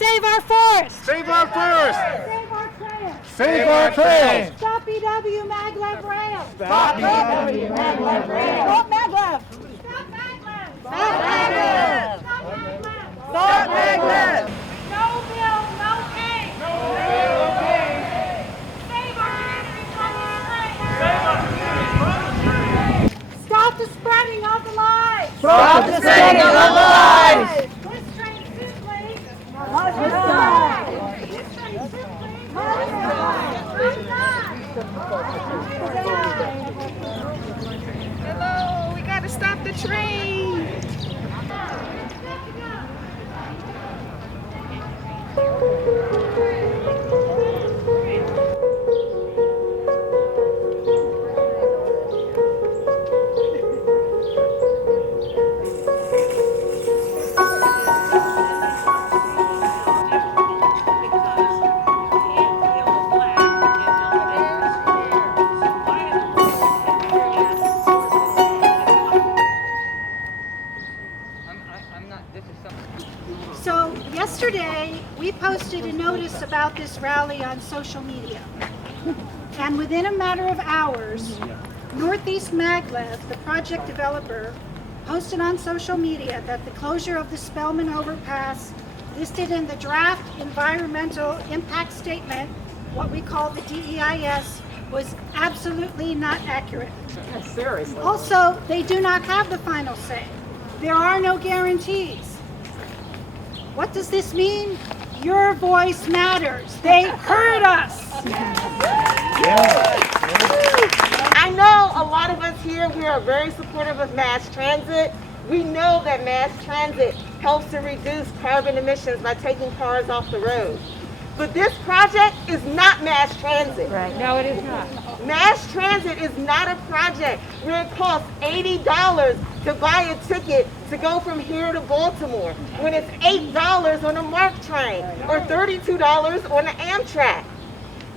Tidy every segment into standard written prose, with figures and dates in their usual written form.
Save our forest! Save our forest! Save our trails! Save our trails! Stop EW Maglev rail! Stop EW Maglev rail! Stop Maglev! Stop Maglev! Stop Maglev! Stop Maglev! Stop Maglev! No bill, no pay! No bill, no pay! Save our community from the train! Save our community from the train! Stop the spreading of the lies! Stop the spreading of the lies! This train simply Must die! This train simply must die! Hello, we gotta stop the train! So yesterday, we posted a notice about this rally on social media. And within a matter of hours, Northeast Maglev, the project developer, posted on social media that the closure of the Spellman overpass listed in the draft environmental impact statement, what we call the DEIS, was absolutely not accurate. Seriously? Also, they do not have the final say. There are no guarantees. What does this mean? Your voice matters. They heard us. I know a lot of us here, we are very supportive of mass transit. We know that mass transit helps to reduce carbon emissions by taking cars off the road. But this project is not mass transit. Right. No, it is not. Mass transit is not a project where it costs $80 to buy a ticket to go from here to Baltimore, when it's $8 on a MARC train or $32 on an Amtrak.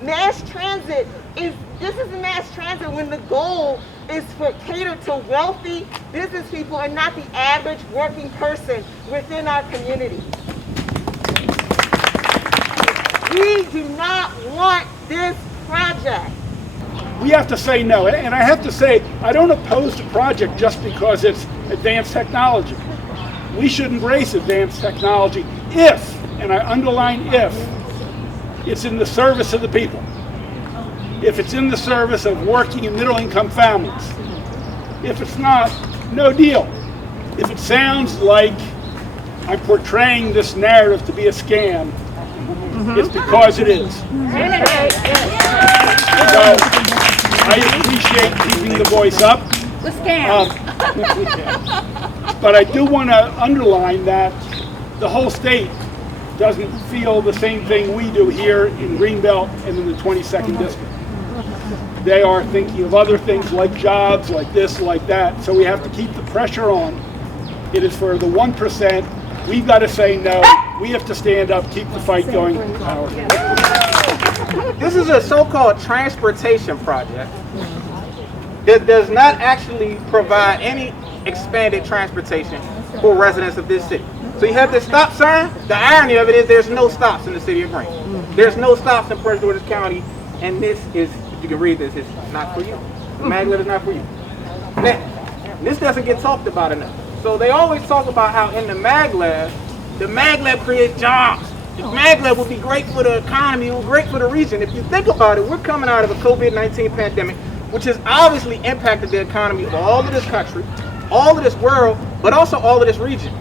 Mass transit this is a mass transit when the goal is for cater to wealthy business people and not the average working person within our community. We do not want this project. We have to say no, and I have to say, I don't oppose the project just because it's advanced technology. We should embrace advanced technology if, and I underline if, it's in the service of the people. If it's in the service of working and middle-income families. If it's not, no deal. If it sounds like I'm portraying this narrative to be a scam, it's because it is. So, I appreciate keeping the voice up. The scam. But I do want to underline that the whole state doesn't feel the same thing we do here in Greenbelt and in the 22nd District. They are thinking of other things like jobs, like this, like that. So we have to keep the pressure on. It is for the 1%. We've got to say no. We have to stand up, keep the fight going. This is a so-called transportation project that does not actually provide any expanded transportation for residents of this city. So you have this stop sign. The irony of it is there's no stops in the city of Greenbelt. There's no stops in Prince George's County, and this is, you can read this, it's not for you. The maglev is not for you. Now, this doesn't get talked about enough. So they always talk about how in the maglev creates jobs. The maglev would be great for the economy, it would be great for the region. If you think about it, we're coming out of a COVID-19 pandemic, which has obviously impacted the economy of all of this country, all of this world, but also all of this region.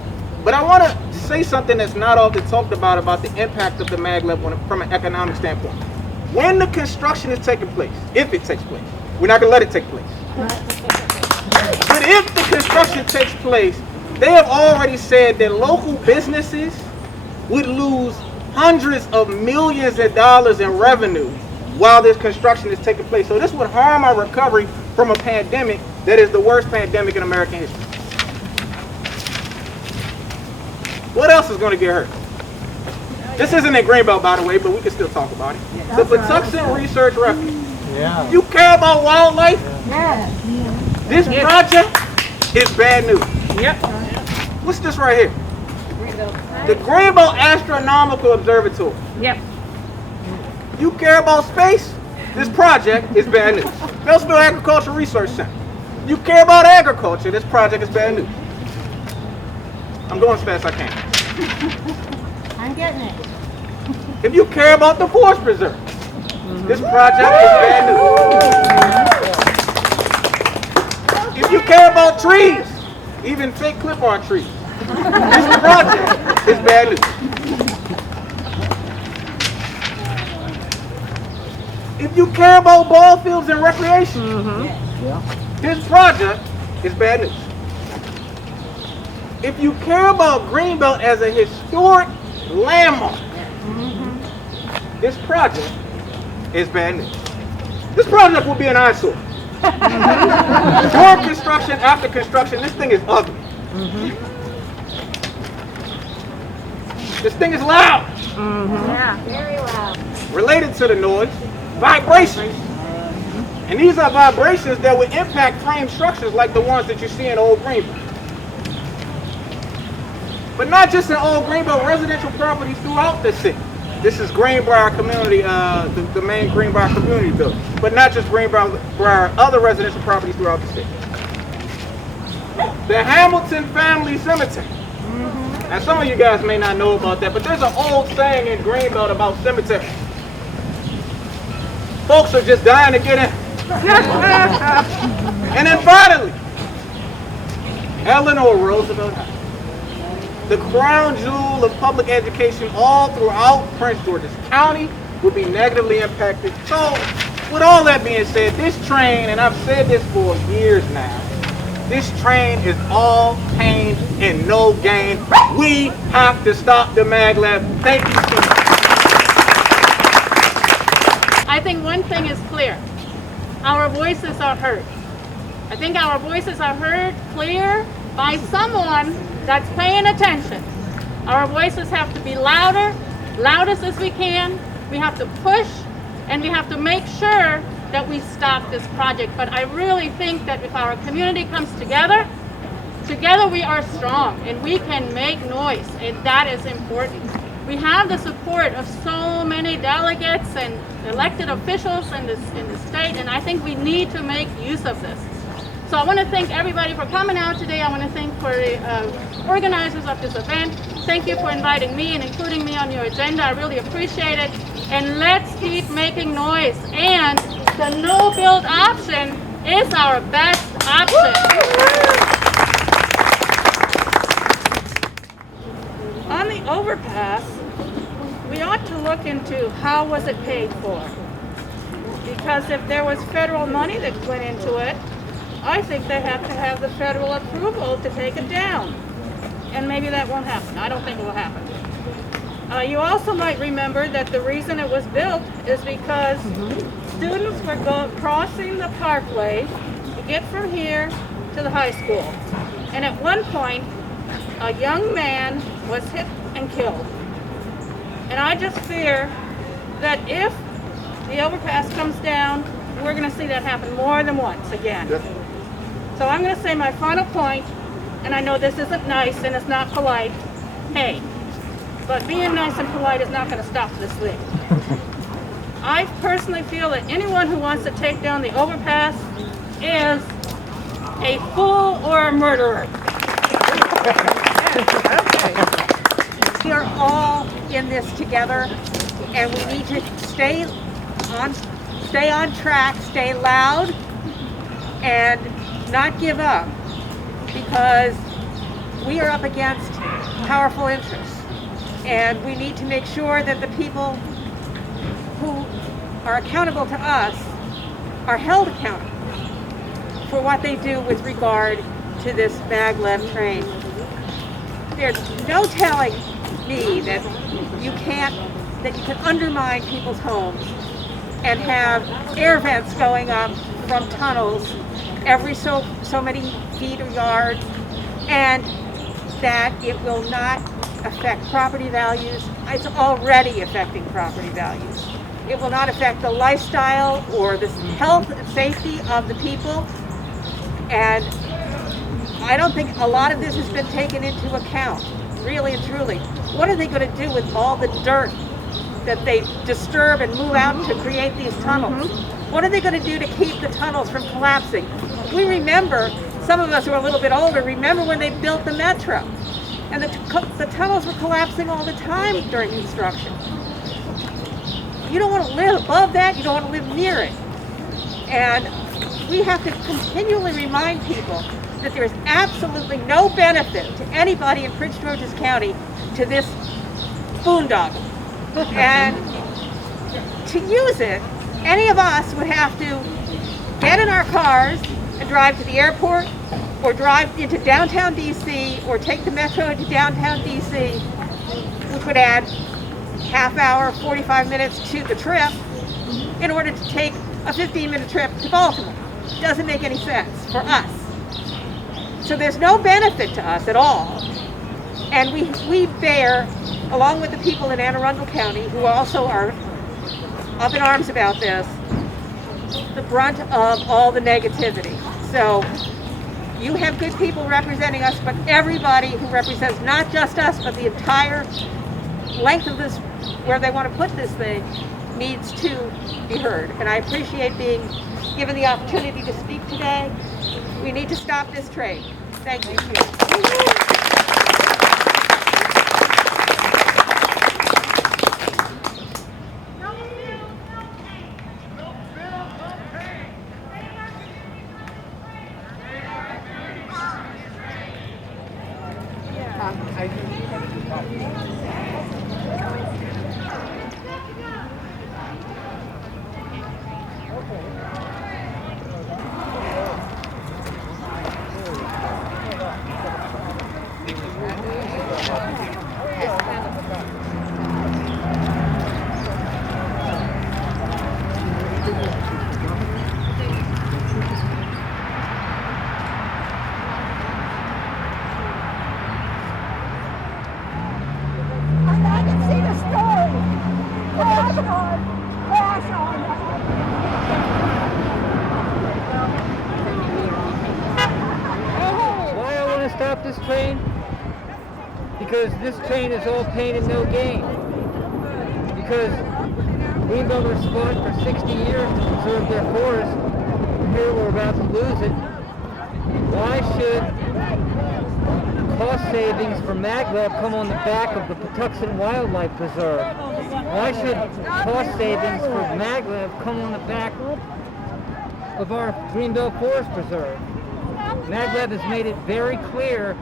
But I want to say something that's not often talked about the impact of the maglev from an economic standpoint. When the construction is taking place, if it takes place, we're not going to let it take place. But if the construction takes place, they have already said that local businesses would lose hundreds of millions of dollars in revenue while this construction is taking place. So this would harm our recovery from a pandemic that is the worst pandemic in American history. What else is going to get hurt? This isn't in Greenbelt, by the way, but we can still talk about it. The Patuxent Research Refuge. Yeah. You care about wildlife? Yeah. This project is bad news. Yep. What's this right here? Greenbelt. The Greenbelt Astronomical Observatory. Yep. You care about space? This project is bad news. Bellsville Agricultural Research Center. You care about agriculture? This project is bad news. I'm going as fast as I can. I'm getting it. If you care about the forest preserve, this project is bad news. If you care about trees, even fake clip-on trees, this project is bad news. If you care about ball fields and recreation, this project is bad news. If you care about Greenbelt as a historic landmark, this project is bad news. This project will be an eyesore. Before construction, after construction, this thing is ugly. This thing is loud. Yeah. Very loud. Related to the noise, vibrations. And these are vibrations that would impact frame structures like the ones that you see in Old Greenbelt. But not just in Old Greenbelt, residential properties throughout the city. This is Greenbrier Community, the main Greenbrier Community building. But not just Greenbrier, other residential properties throughout the city. The Hamilton Family Cemetery. Now some of you guys may not know about that, but there's an old saying in Greenbelt about cemeteries. Folks are just dying to get in. And then finally, Eleanor Roosevelt House. The crown jewel of public education all throughout Prince George's County would be negatively impacted. So, with all that being said, this train, and I've said this for years now, this train is all pain and no gain. We have to stop the MAGLEV. Thank you so much. I think one thing is clear. Our voices are heard. I think our voices are heard clear by someone that's paying attention. Our voices have to be louder, loudest as we can. We have to push, and we have to make sure that we stop this project. But I really think that if our community comes together, together we are strong, and we can make noise, and that is important. We have the support of so many delegates and elected officials in the state, and I think we need to make use of this. So I want to thank everybody for coming out today. I want to thank for the organizers of this event. Thank you for inviting me and including me on your agenda. I really appreciate it. And let's keep making noise. And the no-build option is our best option. On the overpass, we ought to look into how was it paid for. Because if there was federal money that went into it, I think they have to have the federal approval to take it down. And maybe that won't happen. I don't think it will happen. You also might remember that the reason it was built is because students were crossing the parkway to get from here to the high school. And at one point, a young man was hit and killed. And I just fear that if the overpass comes down, we're going to see that happen more than once again. So I'm going to say my final point, and I know this isn't nice and it's not polite. Hey, but being nice and polite is not going to stop this thing. I personally feel that anyone who wants to take down the overpass is a fool or a murderer. We are all in this together, and we need to stay on track, stay loud, and not give up, because we are up against powerful interests, and we need to make sure that the people who are accountable to us are held accountable for what they do with regard to this MAGLEV train. There's no telling me that you can undermine people's homes and have air vents going up from tunnels every so many feet or yards, and that it will not affect property values. It's already affecting property values. It will not affect the lifestyle or the health and safety of the people, and I don't think a lot of this has been taken into account. really and truly, what are they going to do with all the dirt that they disturb and move out to create these tunnels? What are they going to do to keep the tunnels from collapsing? We remember, some of us who are a little bit older, remember when they built the metro. And the tunnels were collapsing all the time during construction. You don't want to live above that, you don't want to live near it. And we have to continually remind people that there's absolutely no benefit to anybody in Prince George's County to this boondoggle. And to use it, any of us would have to get in our cars and drive to the airport, or drive into downtown DC, or take the metro into downtown DC, which would add half hour, 45 minutes to the trip, in order to take a 15-minute trip to Baltimore. Doesn't make any sense for us. So there's no benefit to us at all. And we bear, along with the people in Anne Arundel County, who also are up in arms about this, the brunt of all the negativity. So you have good people representing us, but everybody who represents not just us, but the entire length of this, where they want to put this thing, needs to be heard. And I appreciate being given the opportunity to speak today. We need to stop this train. Thank you. Why I want to stop this train? Because this train is all pain and no gain. Because Greenbelt has fought for 60 years to preserve their forest. Here we're about to lose it. Why should cost savings for MAGLEV come on the back of the Patuxent Wildlife Preserve? Why should cost savings for MAGLEV come on the back of our Greenbelt Forest Preserve? MAGLEV has made it very clear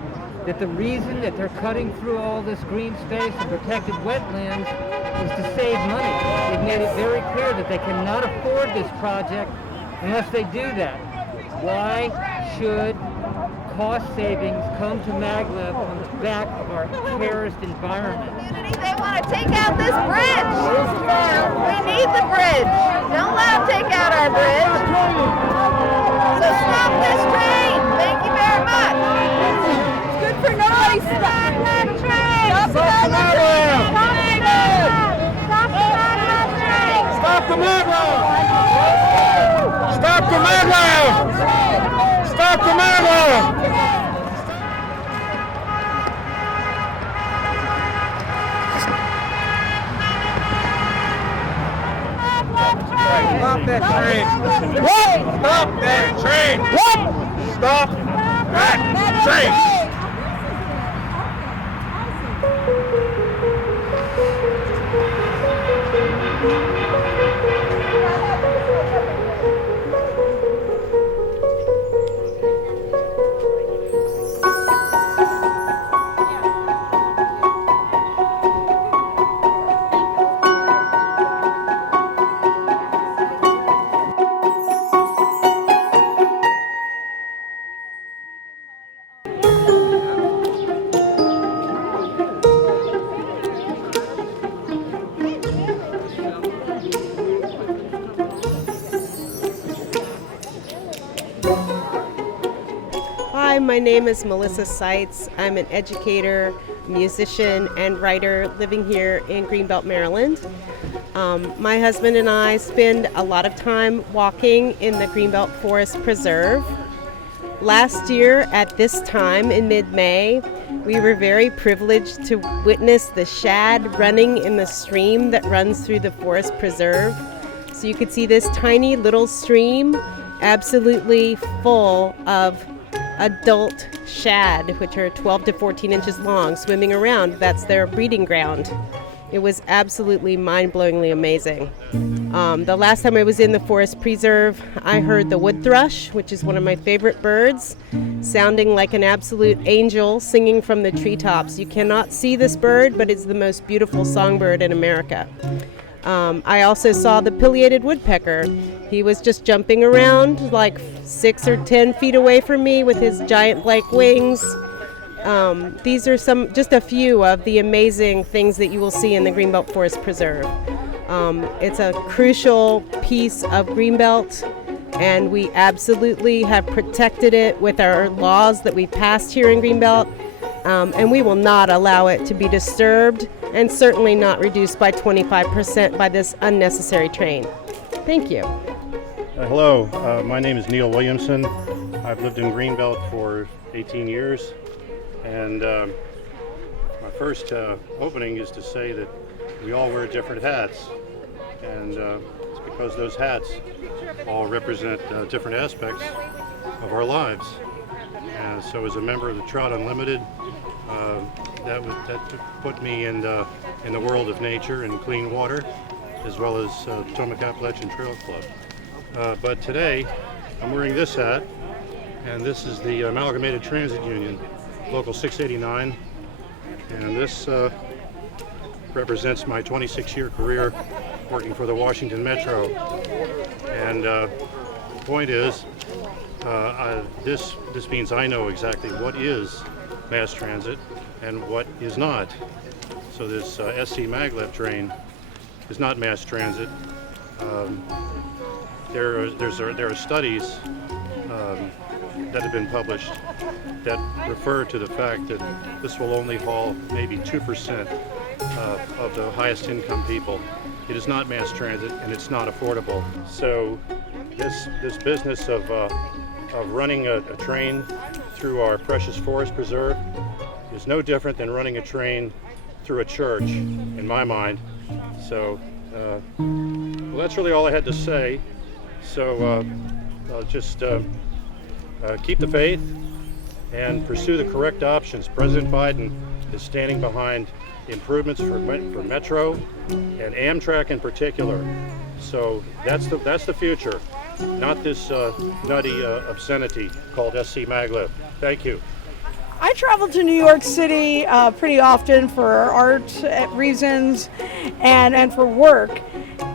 that the reason that they're cutting through all this green space and protected wetlands is to save money. They've made it very clear that they cannot afford this project unless they do that. Why should cost savings come to MAGLEV on the back of our cherished environment? They want to take out this bridge. We need the bridge. Don't let them take out our bridge. So stop this train. Thank you very much. It's good for nobody. Stop that train. Stop the MAGLEV. Stop the MAGLEV. Stop the MAGLEV! Stop the MAGLEV! Stop that train! What? Stop that train! What? Stop that train! Hi, my name is Melissa Seitz. I'm an educator, musician, and writer living here in Greenbelt, Maryland. My husband and I spend a lot of time walking in the Greenbelt Forest Preserve. Last year at this time in mid-May, We were very privileged to witness the shad running in the stream that runs through the forest preserve. So you could see this tiny little stream absolutely full of adult shad, which are 12 to 14 inches long, swimming around. That's their breeding ground. It was absolutely mind-blowingly amazing. The last time I was in the forest preserve, I heard the wood thrush, which is one of my favorite birds, sounding like an absolute angel singing from the treetops. You cannot see this bird, but it's the most beautiful songbird in America. I also saw the pileated woodpecker. He was just jumping around like 6 or 10 feet away from me with his giant black wings. These are just a few of the amazing things that you will see in the Greenbelt Forest Preserve. It's a crucial piece of Greenbelt, and we absolutely have protected it with our laws that we passed here in Greenbelt, and we will not allow it to be disturbed, and certainly not reduced by 25% by this unnecessary train. Thank you. Hello, my name is Neil Williamson. I've lived in Greenbelt for 18 years, and my first opening is to say that we all wear different hats, and it's because those hats all represent different aspects of our lives. And so as a member of the Trout Unlimited, that put me in the world of nature and clean water, as well as Potomac Appalachian Trail Club. But today, I'm wearing this hat, and this is the Amalgamated Transit Union, Local 689, and this represents my 26-year career working for the Washington Metro. And the point is, this means I know exactly what is mass transit and what is not. So this SC MAGLEV train is not mass transit. There are studies that have been published that refer to the fact that this will only haul maybe 2% of the highest income people. It is not mass transit, and it's not affordable. So this business of running a train through our precious forest preserve is no different than running a train through a church, in my mind. So, well, that's really all I had to say. So I'll just keep the faith and pursue the correct options. President Biden is standing behind improvements for Metro and Amtrak in particular. So that's the future, not this nutty obscenity called SC MAGLEV. Thank you. I travel to New York City pretty often for art reasons and for work.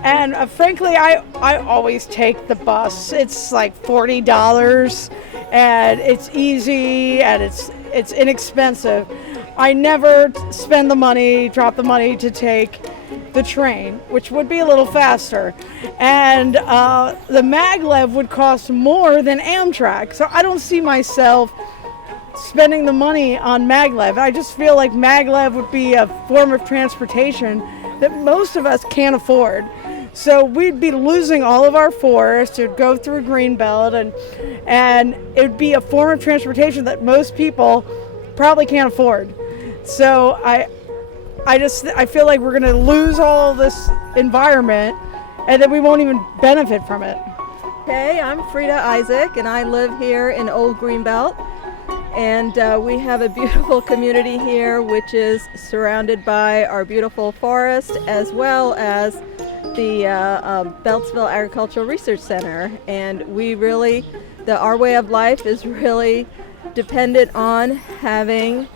And frankly, I always take the bus. It's like $40 and it's easy and it's inexpensive. I never spend the money, drop the money to take the train, which would be a little faster. And the MAGLEV would cost more than Amtrak. So I don't see myself spending the money on MAGLEV. I just feel like MAGLEV would be a form of transportation that most of us can't afford. So we'd be losing all of our forests. It would go through Greenbelt, and it would be a form of transportation that most people probably can't afford. So I feel like we're going to lose all of this environment, and that we won't even benefit from it. Hey, I'm Frida Isaac, and I live here in Old Greenbelt. And we have a beautiful community here, which is surrounded by our beautiful forest, as well as the Beltsville Agricultural Research Center. And our way of life is really dependent on having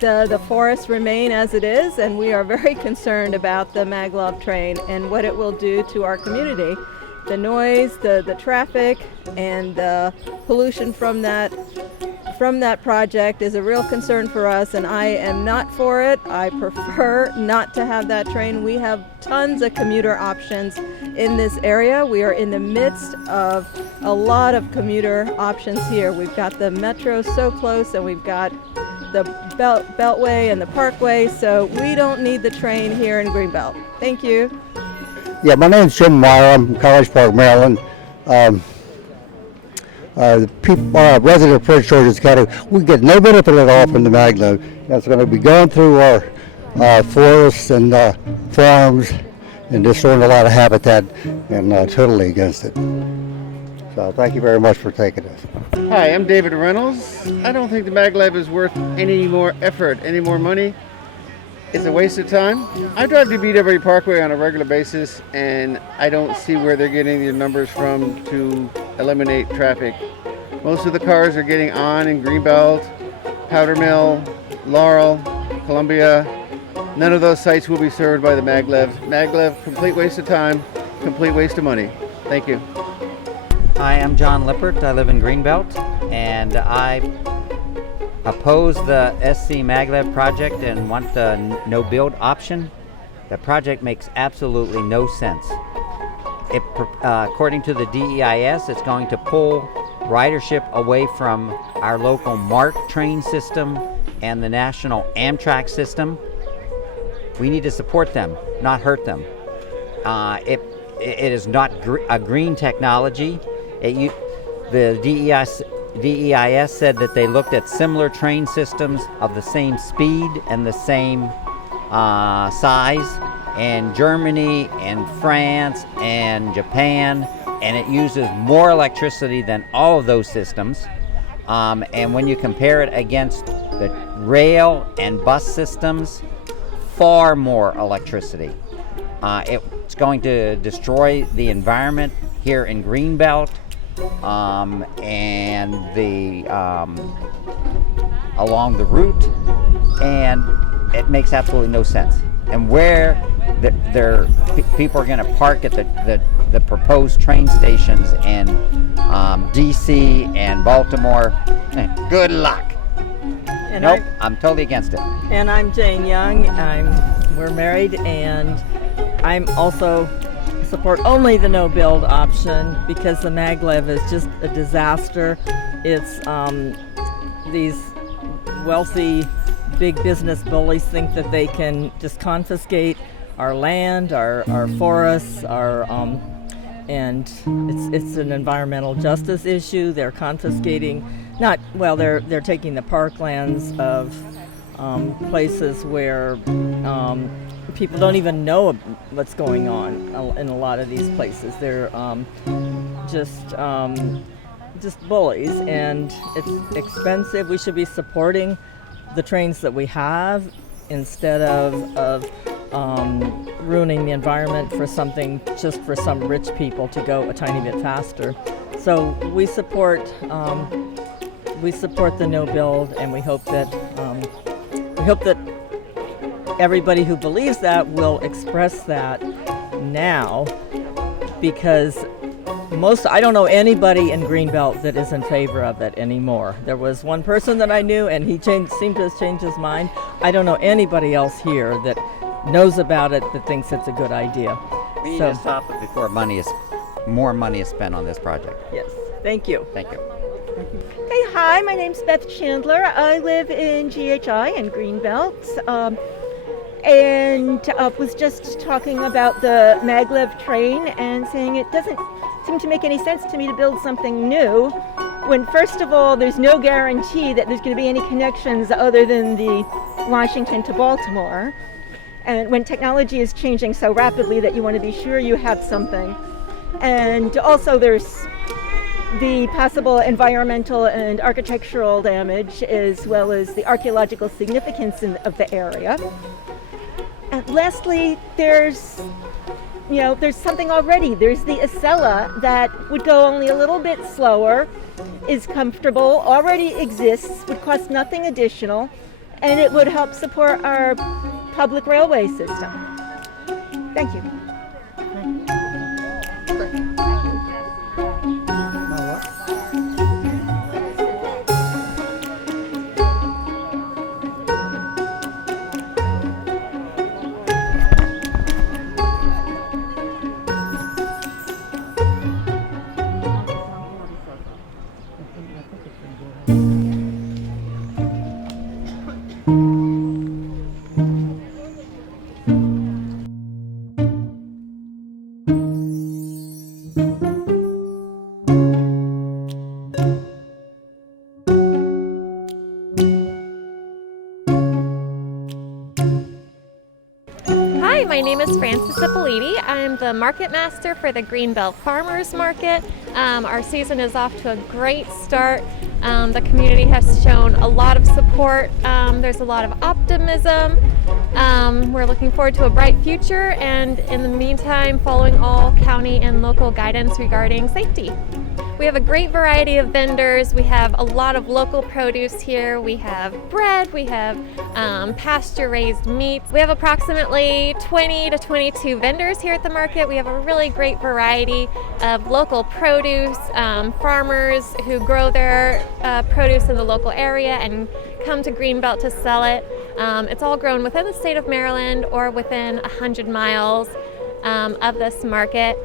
the forest remain as it is, and we are very concerned about the MAGLEV train and what it will do to our community. The noise, the traffic, and the pollution from that project is a real concern for us, and I am not for it. I prefer not to have that train. We have tons of commuter options in this area. We are in the midst of a lot of commuter options here. We've got the Metro so close, and we've got the Beltway and the Parkway, so we don't need the train here in Greenbelt. Thank you. Yeah, my name's Jim Meyer. I'm from College Park, Maryland. resident of Prince George's County, we get no benefit at all from the MAGLEV. That's going to be going through our forests and farms and destroying a lot of habitat, and totally against it. So thank you very much for taking this. Hi, I'm David Reynolds. I don't think the MAGLEV is worth any more effort, any more money. It's a waste of time. I drive to BW Parkway on a regular basis, and I don't see where they're getting the numbers from to eliminate traffic. Most of the cars are getting on in Greenbelt, Powder Mill, Laurel, Columbia. None of those sites will be served by the MAGLEV. MAGLEV, complete waste of time, complete waste of money. Thank you. Hi, I'm John Lippert. I live in Greenbelt, and I oppose the SC MAGLEV project and want the no-build option. The project makes absolutely no sense. According to the DEIS, it's going to pull ridership away from our local MARC train system and the national Amtrak system. We need to support them, not hurt them. It is not a green technology. The DEIS said that they looked at similar train systems of the same speed and the same size in Germany and France and Japan, and it uses more electricity than all of those systems. And when you compare it against the rail and bus systems, far more electricity. It's going to destroy the environment here in Greenbelt, and along the route, and it makes absolutely no sense. And where people are going to park at the proposed train stations in DC and Baltimore, good luck. And Nope, I'm totally against it. And I'm Jane Young. We're married, and I'm also support only the no-build option because the MAGLEV is just a disaster. It's these wealthy big business bullies think that they can just confiscate our land, our forests, and it's an environmental justice issue. They're confiscating, they're taking the parklands of places where people don't even know what's going on in a lot of these places. They're just bullies, and it's expensive. We should be supporting the trains that we have instead of ruining the environment for something just for some rich people to go a tiny bit faster. So we support the no build, and we hope that everybody who believes that will express that now, because I don't know anybody in Greenbelt that is in favor of it anymore. There was one person that I knew, and he seemed to have changed his mind. I don't know anybody else here that knows about it that thinks it's a good idea. We need to stop it before more money is spent on this project. Yes, thank you. Thank you. Hey, hi, my name's Beth Chandler. I live in GHI in Greenbelt. And was just talking about the MAGLEV train and saying it doesn't seem to make any sense to me to build something new when, first of all, there's no guarantee that there's going to be any connections other than the Washington to Baltimore. And when technology is changing so rapidly that you want to be sure you have something. And also there's the possible environmental and architectural damage, as well as the archaeological significance of the area. And lastly, there's something already. There's the Acela that would go only a little bit slower, is comfortable, already exists, would cost nothing additional, and it would help support our public railway system. Thank you. name is Frances Ippoliti. I'm the market master for the Greenbelt Farmers Market. Our season is off to a great start. The community has shown a lot of support. There's a lot of optimism. We're looking forward to a bright future, and in the meantime, following all county and local guidance regarding safety. We have a great variety of vendors. We have a lot of local produce here. We have bread, we have pasture-raised meats. We have approximately 20 to 22 vendors here at the market. We have a really great variety of local produce, farmers who grow their produce in the local area and come to Greenbelt to sell it. It's all grown within the state of Maryland or within 100 miles of this market.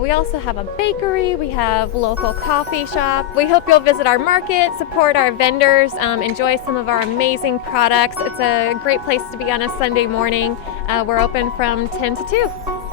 We also have a bakery, we have local coffee shop. We hope you'll visit our market, support our vendors, enjoy some of our amazing products. It's a great place to be on a Sunday morning. We're open from 10 to 2.